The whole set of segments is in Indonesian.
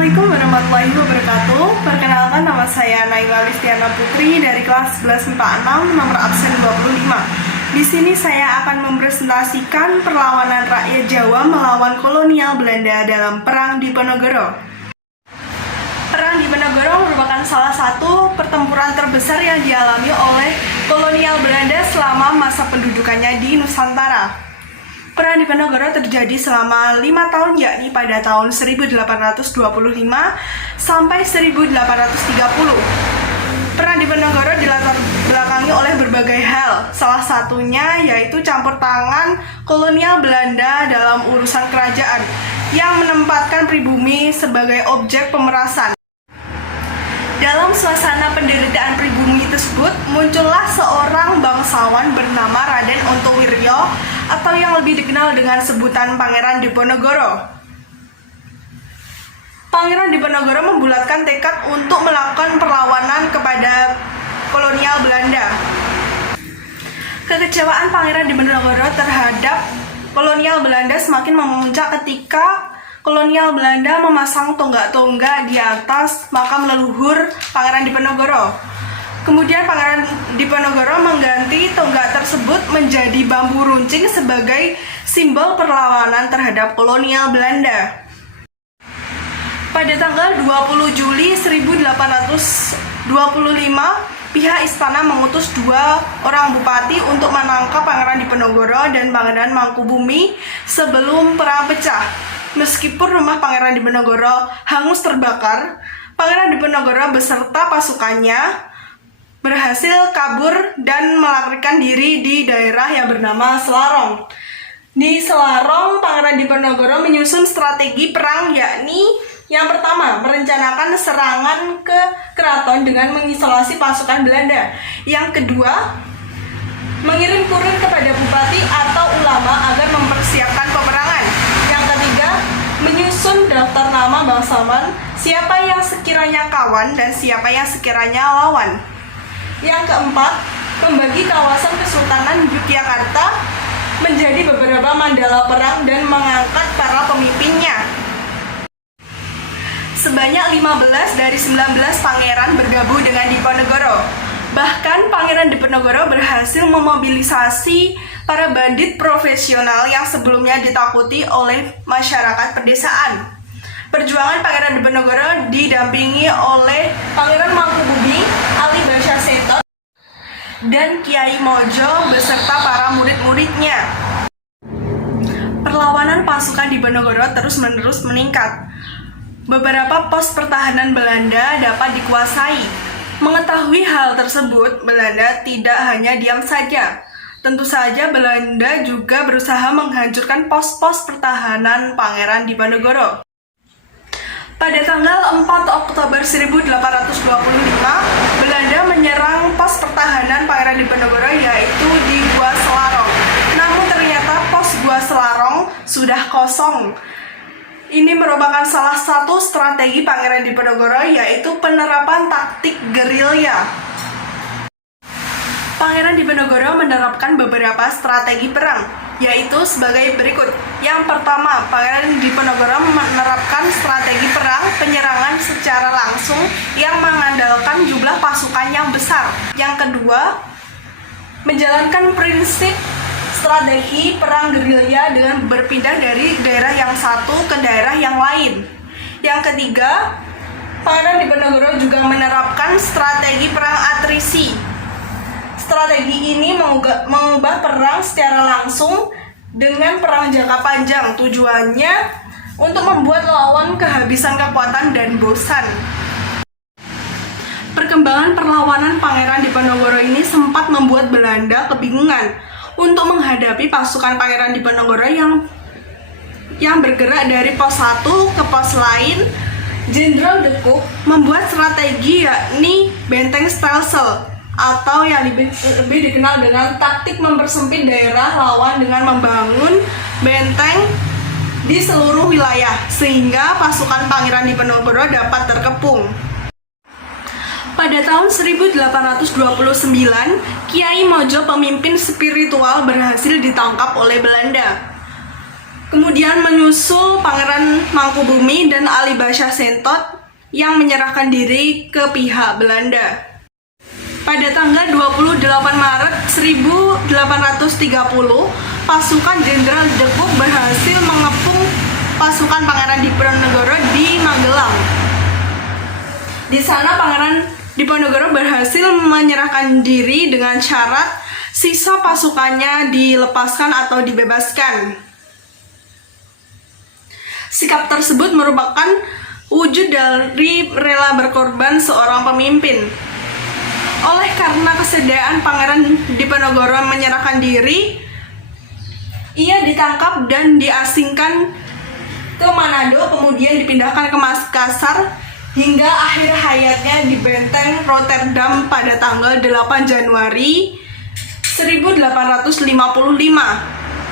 Assalamualaikum warahmatullahi wabarakatuh. Perkenalkan, nama saya Naila Listiana Putri dari kelas 11 MIPA 6 nomor absen 25. Di sini saya akan mempresentasikan perlawanan rakyat Jawa melawan kolonial Belanda dalam Perang Diponegoro. Perang Diponegoro merupakan salah satu pertempuran terbesar yang dialami oleh kolonial Belanda selama masa pendudukannya di Nusantara. Perang Diponegoro terjadi selama 5 tahun, yakni pada tahun 1825 sampai 1830. Perang Diponegoro dilatar belakangi oleh berbagai hal, salah satunya yaitu campur tangan kolonial Belanda dalam urusan kerajaan yang menempatkan pribumi sebagai objek pemerasan. Dalam suasana penderitaan pribumi tersebut, muncullah seorang bangsawan bernama Raden Ontowiryo atau yang lebih dikenal dengan sebutan Pangeran Diponegoro. Pangeran Diponegoro membulatkan tekad untuk melakukan perlawanan kepada kolonial Belanda. Kekecewaan Pangeran Diponegoro terhadap kolonial Belanda semakin memuncak ketika kolonial Belanda memasang tonggak-tonggak di atas makam leluhur Pangeran Diponegoro. Kemudian Pangeran Diponegoro mengganti tonggak tersebut menjadi bambu runcing sebagai simbol perlawanan terhadap kolonial Belanda. Pada tanggal 20 Juli 1825, pihak istana mengutus 2 orang bupati untuk menangkap Pangeran Diponegoro dan Pangeran Mangkubumi sebelum perang pecah. Meskipun rumah Pangeran Diponegoro hangus terbakar, Pangeran Diponegoro beserta pasukannya berhasil kabur dan melarikan diri di daerah yang bernama Selarong. Di Selarong, Pangeran Diponegoro menyusun strategi perang, yakni yang pertama, merencanakan serangan ke keraton dengan mengisolasi pasukan Belanda. Yang kedua, mengirim kurir kepada bupati atau ulama agar mempersiapkan peperangan. Yang ketiga, menyusun daftar nama bangsawan, siapa yang sekiranya kawan dan siapa yang sekiranya lawan. Yang keempat, membagi kawasan Kesultanan Yogyakarta menjadi beberapa mandala perang dan mengangkat para pemimpinnya. Sebanyak 15 dari 19 pangeran bergabung dengan Diponegoro. Bahkan Pangeran Diponegoro berhasil memobilisasi para bandit profesional yang sebelumnya ditakuti oleh masyarakat pedesaan. Perjuangan Pangeran Diponegoro didampingi oleh Pangeran Mangkubumi, Ali Basya Seto, dan Kiai Mojo beserta para murid-muridnya. Perlawanan pasukan Diponegoro terus-menerus meningkat. Beberapa pos pertahanan Belanda dapat dikuasai. Mengetahui hal tersebut, Belanda tidak hanya diam saja. Tentu saja Belanda juga berusaha menghancurkan pos-pos pertahanan Pangeran Diponegoro. Pada tanggal 4 Oktober 1825, Belanda menyerang pos pertahanan Pangeran Diponegoro yaitu di Gua Selarong. Namun ternyata pos Gua Selarong sudah kosong. Ini merupakan salah satu strategi Pangeran Diponegoro, yaitu penerapan taktik gerilya. Pangeran Diponegoro menerapkan beberapa strategi perang, yaitu sebagai berikut. Yang pertama, Pangeran Diponegoro menerapkan strategi perang penyerangan secara langsung yang mengandalkan jumlah pasukan yang besar. Yang kedua, menjalankan prinsip strategi perang gerilya dengan berpindah dari daerah yang satu ke daerah yang lain. Yang ketiga, Pangeran Diponegoro juga menerapkan strategi perang atrisi. Strategi ini mengubah perang secara langsung dengan perang jangka panjang. Tujuannya untuk membuat lawan kehabisan kekuatan dan bosan. Perkembangan perlawanan Pangeran Diponegoro ini sempat membuat Belanda kebingungan untuk menghadapi pasukan Pangeran Diponegoro yang bergerak dari pos satu ke pos lain. Jenderal de Cock membuat strategi yakni benteng Stelsel atau yang lebih dikenal dengan taktik mempersempit daerah lawan dengan membangun benteng di seluruh wilayah sehingga pasukan Pangeran Diponegoro dapat terkepung. Pada tahun 1829, Kiai Mojo, pemimpin spiritual, berhasil ditangkap oleh Belanda. Kemudian menyusul Pangeran Mangkubumi dan Ali Basyah Sentot yang menyerahkan diri ke pihak Belanda. Pada tanggal 28 Maret 1830, pasukan Jenderal De Cook berhasil mengepung pasukan Pangeran Diponegoro di Magelang. Di sana Pangeran Diponegoro berhasil menyerahkan diri dengan syarat sisa pasukannya dilepaskan atau dibebaskan. Sikap tersebut merupakan wujud dari rela berkorban seorang pemimpin. Oleh karena kesediaan Pangeran Diponegoro menyerahkan diri, ia ditangkap dan diasingkan ke Manado, kemudian dipindahkan ke Makassar hingga akhir hayatnya di Benteng Rotterdam pada tanggal 8 Januari 1855.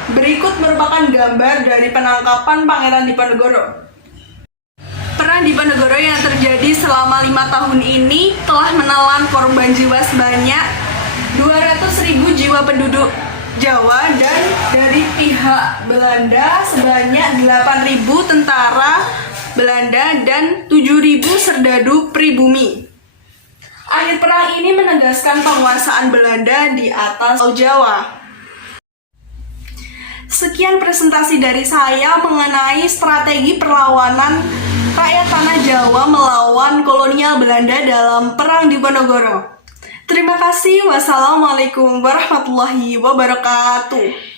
Berikut merupakan gambar dari penangkapan Pangeran Diponegoro. Perang Diponegoro yang terjadi selama 5 tahun ini telah menelan korban jiwa sebanyak 200.000 jiwa penduduk Jawa dan dari pihak Belanda sebanyak 8.000 tentara Belanda dan 7.000 serdadu pribumi. Akhir perang ini menegaskan penguasaan Belanda di atas Pulau Jawa. Sekian presentasi dari saya mengenai strategi perlawanan rakyat tanah Jawa melawan kolonial Belanda dalam Perang Diponegoro. Terima kasih. Wassalamualaikum warahmatullahi wabarakatuh.